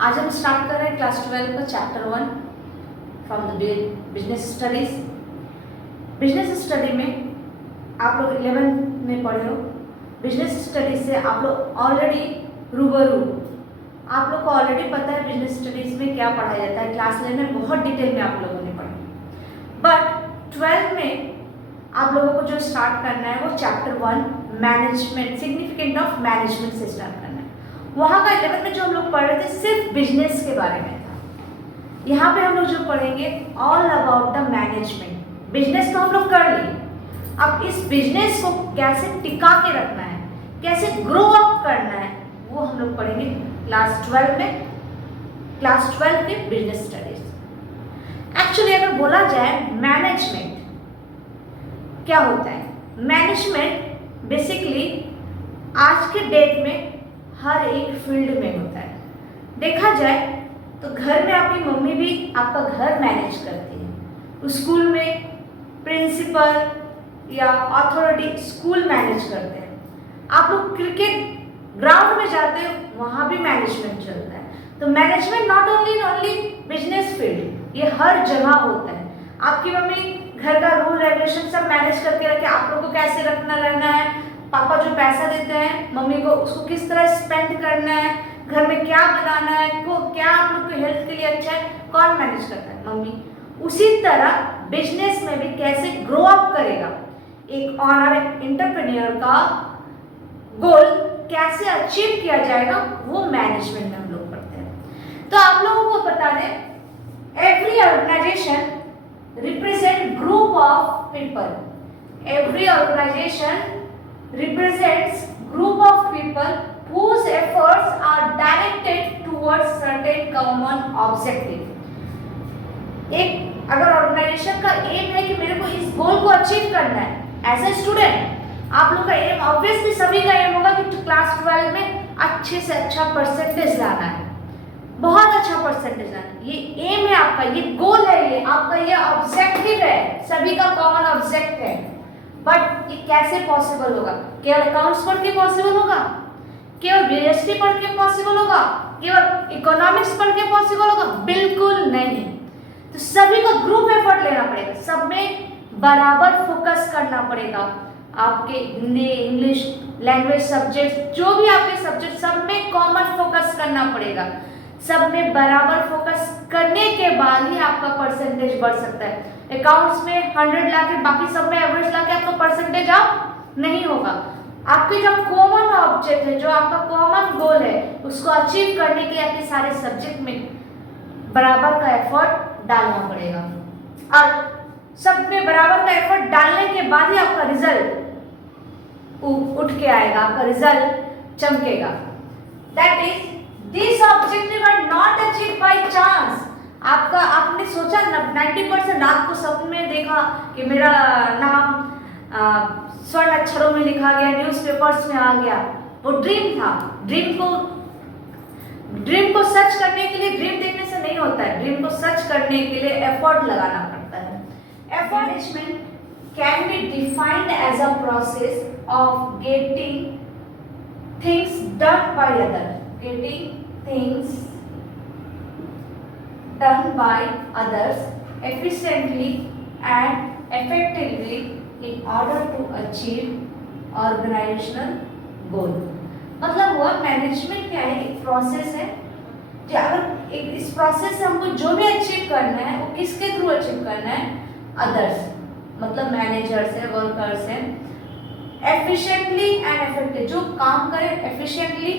आज हम स्टार्ट कर रहे हैं क्लास 12 का chapter 1 from the business studies. Business study में आप लोग 11th में पढ़े हो। बिजनेस स्टडीज से आप लोग ऑलरेडी रूबरू, आप लोग को ऑलरेडी पता है बिजनेस स्टडीज में क्या पढ़ाया जाता है। क्लास 11 में बहुत डिटेल में आप लोगों ने पढ़ा, बट 12 में आप लोगों को जो स्टार्ट करना है वो chapter 1 management, significant of management से स्टार्ट करना है। वहाँ का 11 में जो हम लोग पढ़ रहे थे सिर्फ बिजनेस के बारे में था। यहाँ पे हम लोग जो पढ़ेंगे all about the management. Business तो हम लोग कर लिए, अब इस बिजनेस को कैसे टिका के रखना है, कैसे ग्रो अप करना है, वो हम लोग पढ़ेंगे क्लास 12 में, क्लास 12 के बिजनेस स्टडीज। एक्चुअली अगर बोला जाए मैनेजमेंट क्या होता है, मैनेजमेंट बेसिकली आज के डेट में हर एक फील्ड में होता है। देखा जाए तो घर में आपकी मम्मी भी आपका घर मैनेज करती है, स्कूल में प्रिंसिपल या अथॉरिटी स्कूल मैनेज करते हैं, आप लोग क्रिकेट ग्राउंड में जाते हो वहाँ भी मैनेजमेंट चलता है। तो management not only business field, ये हर जगह होता है। आपकी मम्मी घर का रूल रेगुलेशन सब मैनेज करके रखे, आप लोग को कैसे रखना रहना है, पापा जो पैसा देते हैं मम्मी को उसको किस तरह स्पेंड करना है, घर में क्या बनाना है, को क्या आप लोग को हेल्थ के लिए अच्छा है, कौन मैनेज करता है, मम्मी। उसी तरह बिजनेस में भी कैसे ग्रो अप करेगा एक ऑनर एंटरप्रेन्योर का गोल कैसे अचीव किया जाएगा, वो मैनेजमेंट में हम लोग पढ़ते हैं। तो आप लोगों को बता दें every organisation represent group of people. Every organization represents group of people whose efforts are directed towards certain common objective. एक अगर ऑर्गेनाइजेशन का एम है कि मेरे को इस गोल को अचीव करना है, एज ए स्टूडेंट आप लोग का एम ऑब्वियसली सभी का एम होगा कि क्लास 12 में अच्छे से अच्छा परसेंटेज लाना है, बहुत अच्छा परसेंटेज लाना है। ये एम है आपका, ये गोल है, ये आपका ये ऑब्जेक्टिव है, सभी का कॉमन ऑब्जेक्ट है। बट ये कैसे पॉसिबल होगा? केवल अकाउंट्स पढ़ के पॉसिबल होगा, केवल बीएसटी पढ़ के पॉसिबल होगा, केवल इकोनॉमिक्स पढ़ के पॉसिबल होगा? बिल्कुल नहीं। तो सभी को ग्रुप एफर्ट लेना पड़ेगा, सब में बराबर फोकस करना पड़ेगा। आपके हिंदी, इंग्लिश, लैंग्वेज सब्जेक्ट, जो भी आपके सब्जेक्ट, सब में कॉमन फोकस करना पड़ेगा। सब में बराबर फोकस करने के बाद ही आपका परसेंटेज बढ़ सकता है। अकाउंट्स में 100 लाके बाकी सब में एवरेज लाके आपका परसेंटेज अप नहीं होगा। आपके जो कॉमन ऑब्जेक्ट है, जो आपका कॉमन गोल है, उसको अचीव करने के लिए आपके सारे सब्जेक्ट में बराबर का एफर्ट डालना पड़ेगा। और सब में बराबर का एफर्ट डालने के बाद ही आपका रिजल्ट उठ के आएगा, आपका रिजल्ट चमकेगा। That is These objectives are not achieved by chance. आपने सोचा 90% आपको सपने में देखा कि मेरा नाम स्वर्ण अक्षरों में लिखा गया, न्यूज़पेपर्स में आ गया, वो ड्रीम था। ड्रीम को सच करने के लिए ड्रीम देखने से नहीं होता है, ड्रीम को सच करने के लिए एफर्ट लगाना पड़ता है। Management can be defined as a process of getting things done by other, getting things done by others efficiently and effectively in order to achieve organizational goal। मतलब वो मैनेजमेंट क्या है, एक प्रोसेस है। अगर इस प्रोसेस से हमको जो भी अचीव करना है वो किसके थ्रू अचीव करना है? अदर्स, मतलब मैनेजर्स है, वर्कर्स है। एफिशिएंटली एंड इफेक्टिव, जो काम करे एफिशिएंटली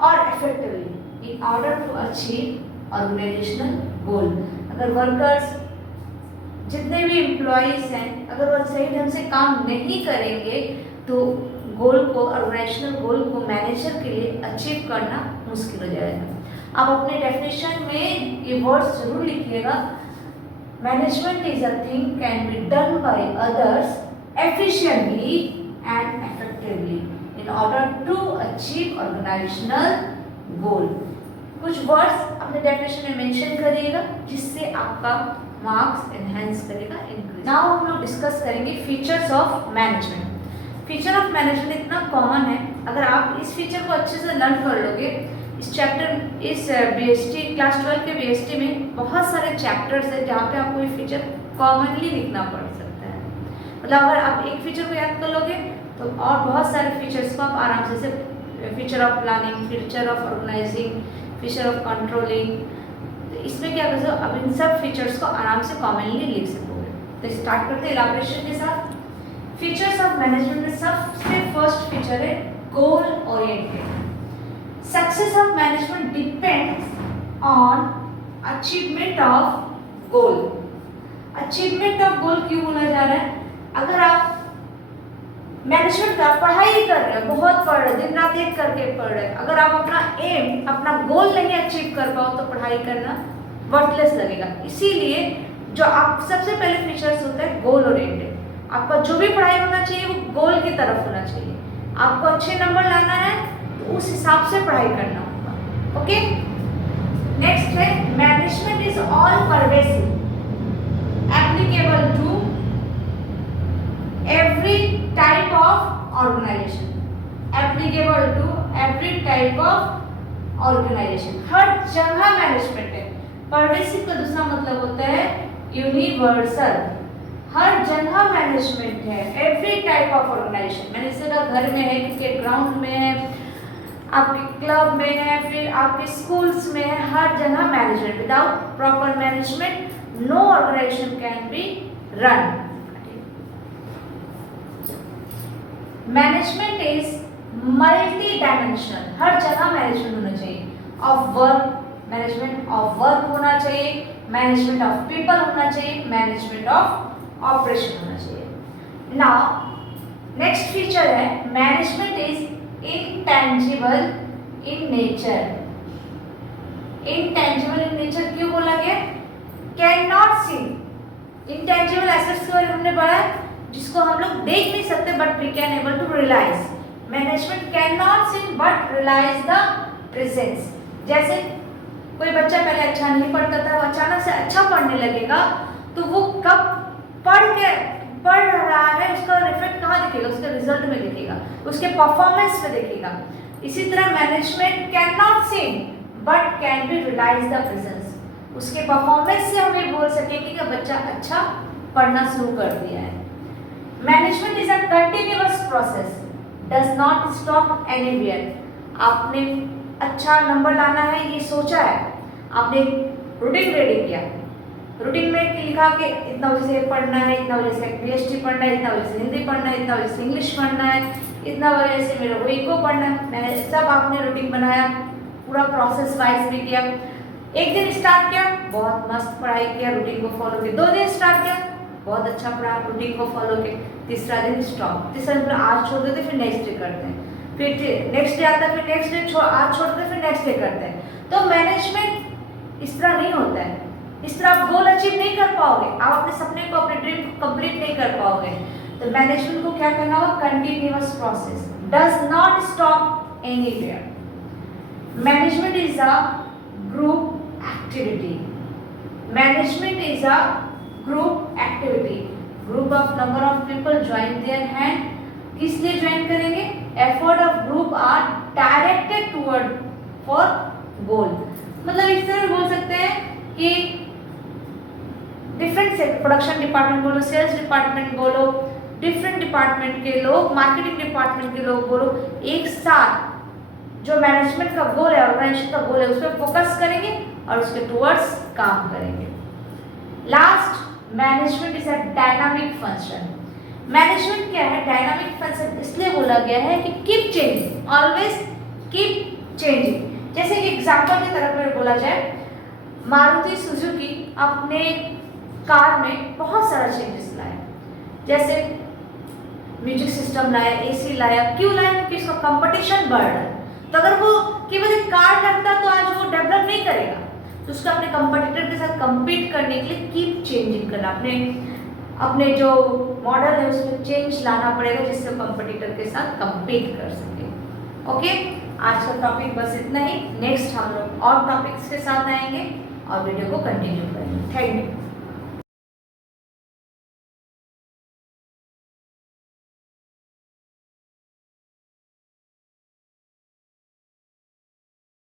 और effectively in order to achieve organisational goal. अगर वर्कर्स, जितने भी एम्प्लॉयज हैं, अगर वो सही ढंग से काम नहीं करेंगे तो गोल को, ऑर्गेनाइजेशनल गोल को मैनेजर के लिए अचीव करना मुश्किल हो जाएगा। आप अपने डेफिनेशन में ये वर्ड्स जरूर लिखिएगा। Management is a thing can be done by others efficiently and effectively in order to achieve organizational goal। कुछ वर्ड्स अपने डेफिनेशन में मेंशन करिएगा जिससे आपका मार्क्स एनहांस करेगा, इंक्रीज। नाउ हम लोग डिस्कस करेंगे features of management. Feature of management इतना कॉमन है, अगर आप इस फीचर को अच्छे से लर्न कर लोगे इस BST क्लास 12 के BST में बहुत सारे चैप्टर्स है जहाँ पे आपको ये फीचर कॉमनली लिखना पड़ सकता है। मतलब अगर आप एक फीचर को याद कर लोगे तो और बहुत सारे फीचर्स को आप आराम से feature of planning, feature of organising, feature of controlling, तो इसमें क्या कर सकते हो, अब इन सब फीचर्स को आराम से कॉमनली लिख सकोगे। तो स्टार्ट करते हैं इलैबोरेशन के साथ। फीचर्स ऑफ मैनेजमेंट में सबसे फर्स्ट फीचर है goal oriented. Success of management depends on achievement of goal. Achievement of goal क्यों बोला जा रहा है? अगर आप मैनेजमेंट का पढ़ाई कर रहे हो, बहुत पढ़ रहे, दिन रात एक करके पढ़ रहे, अगर आप अपना एम, अपना गोल नहीं अचीव कर पाओ तो पढ़ाई करना वर्थलेस लगेगा। इसीलिए जो आप सबसे पहले फीचर्स होता है गोल ओरिएंटेड। आपका जो भी पढ़ाई होना चाहिए वो गोल की तरफ होना चाहिए। आपको अच्छे नंबर लाना है तो उस हिसाब से पढ़ाई करना होगा। ओके, नेक्स्ट है management is all pervasive, applicable to every type of organization, applicable to every type of organization। हर जगह मैनेजमेंट है। परवेसिव का दूसरा मतलब होता है यूनिवर्सल। हर जगह मैनेजमेंट है, एवरी टाइप ऑफ ऑर्गेनाइजेशन। मैंने इसे कहा घर में है, किसी ग्राउंड में है, आपके क्लब में है, फिर आपके स्कूल्स में है, हर जगह management. Without proper management no organisation can be run. Management is multi dimensional. हर जगह मैनेजमेंट होना चाहिए। Of work, management of work होना चाहिए, मैनेजमेंट ऑफ पीपल होना चाहिए, मैनेजमेंट ऑफ ऑपरेशन होना चाहिए। नाउ नेक्स्ट फीचर है management is intangible in nature. Intangible in nature क्यों बोला गया? Can not see. Intangible assets के बारे में हमने पढ़ा जिसको हम लोग देख नहीं सकते but we can able to realise. Management can not see but realise the presence. जैसे कोई बच्चा पहले अच्छा नहीं पढ़ता था, वो अचानक से अच्छा पढ़ने लगेगा तो वो कब पढ़ रहा है उसका इफेक्ट कहाँ दिखेगा? उसके रिजल्ट में दिखेगा, उसके परफॉर्मेंस में दिखेगा। इसी तरह management can not see but can be realise the presence. उसके परफॉर्मेंस से हम ये बोल सकेंगे कि बच्चा अच्छा पढ़ना शुरू कर दिया है। Management is a continuous process, does not stop anywhere. आपने अच्छा नंबर लाना है ये सोचा है, आपने रूटीन रेडी किया, रूटीन में लिखा कि इतना बजे से पढ़ना है, इतना बजे से BST पढ़ना है, इतना बजे से हिंदी पढ़ना है, इतना बजे से इंग्लिश पढ़ना है, इतना बजे से मेरे को इको पढ़ना है। मैंने सब आपने रूटीन बनाया, पूरा प्रोसेस वाइज भी किया। एक दिन स्टार्ट किया, बहुत मस्त पढ़ाई किया, रूटीन को फॉलो किया। 2 दिन स्टार्ट किया, बहुत अच्छा पढ़ा, रूटीन को फॉलो किया। तीसरा दिन स्टॉप, तीसरा दिन आज छोड़ देते फिर नेक्स्ट डे करते हैं, फिर नेक्स्ट डे आता है, फिर नेक्स्ट डे आज छोड़ देते फिर नेक्स्ट डे करते हैं। तो मैनेजमेंट इस तरह नहीं होता है। इस तरह आप गोल अचीव नहीं कर पाओगे, आप अपने सपने को, अपने ड्रीम को कंप्लीट नहीं कर पाओगे। तो मैनेजमेंट को क्या करना होगा? Continuous process, does not stop anywhere. Management is a group activity. Management is a group activity. Group of number of people join their hand. किस लिए ज्वाइन करेंगे? Effort of group are directed toward for goal. मतलब इस तरह बोल सकते हैं कि डिफरेंट से प्रोडक्शन डिपार्टमेंट बोलो, सेल्स डिपार्टमेंट बोलो, डिफरेंट डिपार्टमेंट के लोग, मार्केटिंग डिपार्टमेंट के लोग बोलो, एक साथ जो मैनेजमेंट का गोल है, ऑर्गेनाइजेशन का गोल है, उस पर फोकस करेंगे और उसके टुवर्ड्स काम करेंगे। Last, management is a dynamic function. Management क्या है? डायनामिक फंक्शन इसलिए बोला गया है कि keep changing, always keep changing. जैसे कि एग्जांपल की तरफ में बोला जाए, मारुति सुजुकी अपने कार में बहुत सारा चेंजेस लाया, जैसे म्यूजिक सिस्टम लाया, AC लाया। क्यों लाया? क्योंकि इसका कंपटीशन बढ़ रहा है। तो अगर वो केवल एक कार रखता तो आज वो डेवलप नहीं करेगा, तो उसको अपने कंपटीटर के साथ compete करने के लिए कीप चेंजिंग करना, अपने जो मॉडल है उसमें चेंज लाना पड़ेगा जिससे कंपटीटर के साथ compete कर सके। ओके, आज का टॉपिक बस इतना ही। नेक्स्ट हम लोग और टॉपिक्स के साथ आएंगे और वीडियो को कंटिन्यू करेंगे। Thank you.